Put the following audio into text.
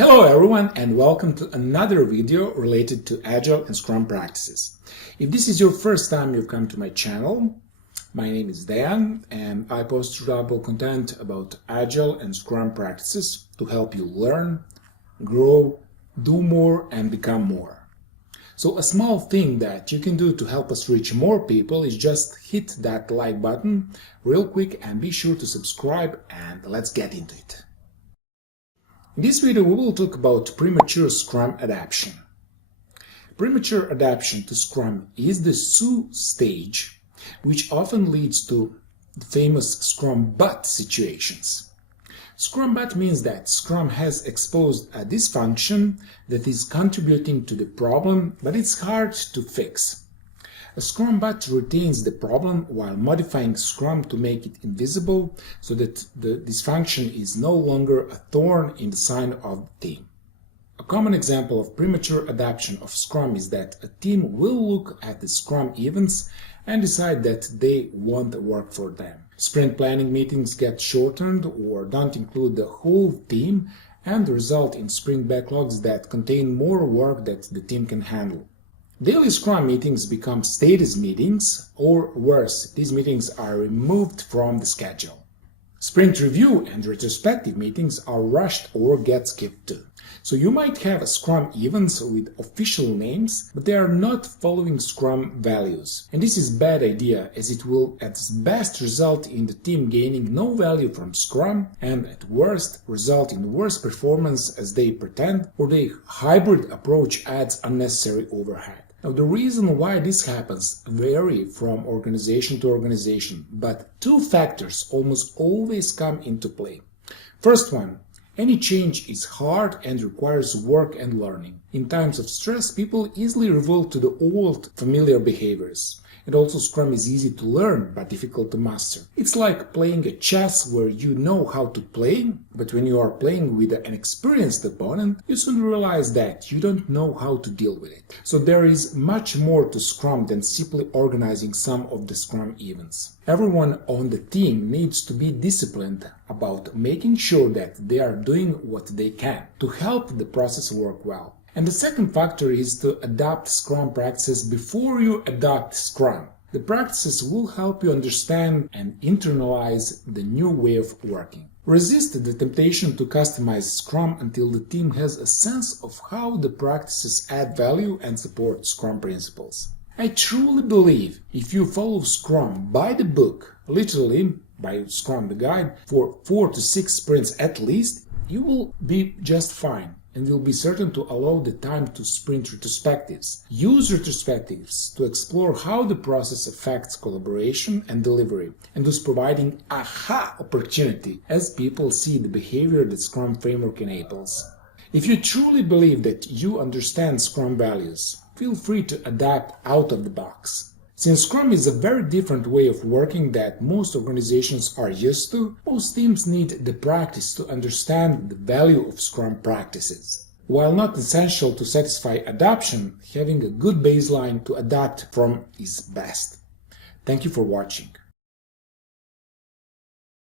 Hello everyone and welcome to another video related to Agile and Scrum practices. If this is your first time you've come to my channel, my name is Dan and I post reliable content about Agile and Scrum practices to help you learn, grow, do more and become more. So a small thing that you can do to help us reach more people is just hit that like button real quick and be sure to subscribe, and let's get into it. In this video we will talk about premature Scrum adaptation. Premature adaptation to Scrum is the SU stage, which often leads to the famous Scrum but situations. Scrum but means that Scrum has exposed a dysfunction that is contributing to the problem, but it's hard to fix. A Scrum but retains the problem while modifying Scrum to make it invisible so that the dysfunction is no longer a thorn in the side of the team. A common example of premature adaptation of Scrum is that a team will look at the Scrum events and decide that they won't work for them. Sprint planning meetings get shortened or don't include the whole team and result in sprint backlogs that contain more work that the team can handle. Daily Scrum meetings become status meetings, or worse, these meetings are removed from the schedule. Sprint review and retrospective meetings are rushed or get skipped too. So you might have Scrum events with official names, but they are not following Scrum values. And this is a bad idea, as it will at best result in the team gaining no value from Scrum and at worst result in worse performance as they pretend or the hybrid approach adds unnecessary overhead. Now, the reason why this happens vary from organization to organization, but two factors almost always come into play. First one, any change is hard and requires work and learning. In times of stress, people easily revert to the old familiar behaviors. And also Scrum is easy to learn but difficult to master. It's like playing a chess where you know how to play, but when you are playing with an experienced opponent, you soon realize that you don't know how to deal with it. So there is much more to Scrum than simply organizing some of the Scrum events. Everyone on the team needs to be disciplined about making sure that they are doing what they can to help the process work well. And the second factor is to adapt Scrum practices before you adopt Scrum. The practices will help you understand and internalize the new way of working. Resist the temptation to customize Scrum until the team has a sense of how the practices add value and support Scrum principles. I truly believe if you follow Scrum by the book, literally by Scrum the guide, for 4 to 6 sprints at least, you will be just fine and will be certain to allow the time to sprint retrospectives. Use retrospectives to explore how the process affects collaboration and delivery, and thus providing aha opportunity as people see the behavior that Scrum framework enables. If you truly believe that you understand Scrum values, feel free to adapt out of the box. Since Scrum is a very different way of working that most organizations are used to, most teams need the practice to understand the value of Scrum practices. While not essential to satisfy adoption, having a good baseline to adapt from is best. Thank you for watching.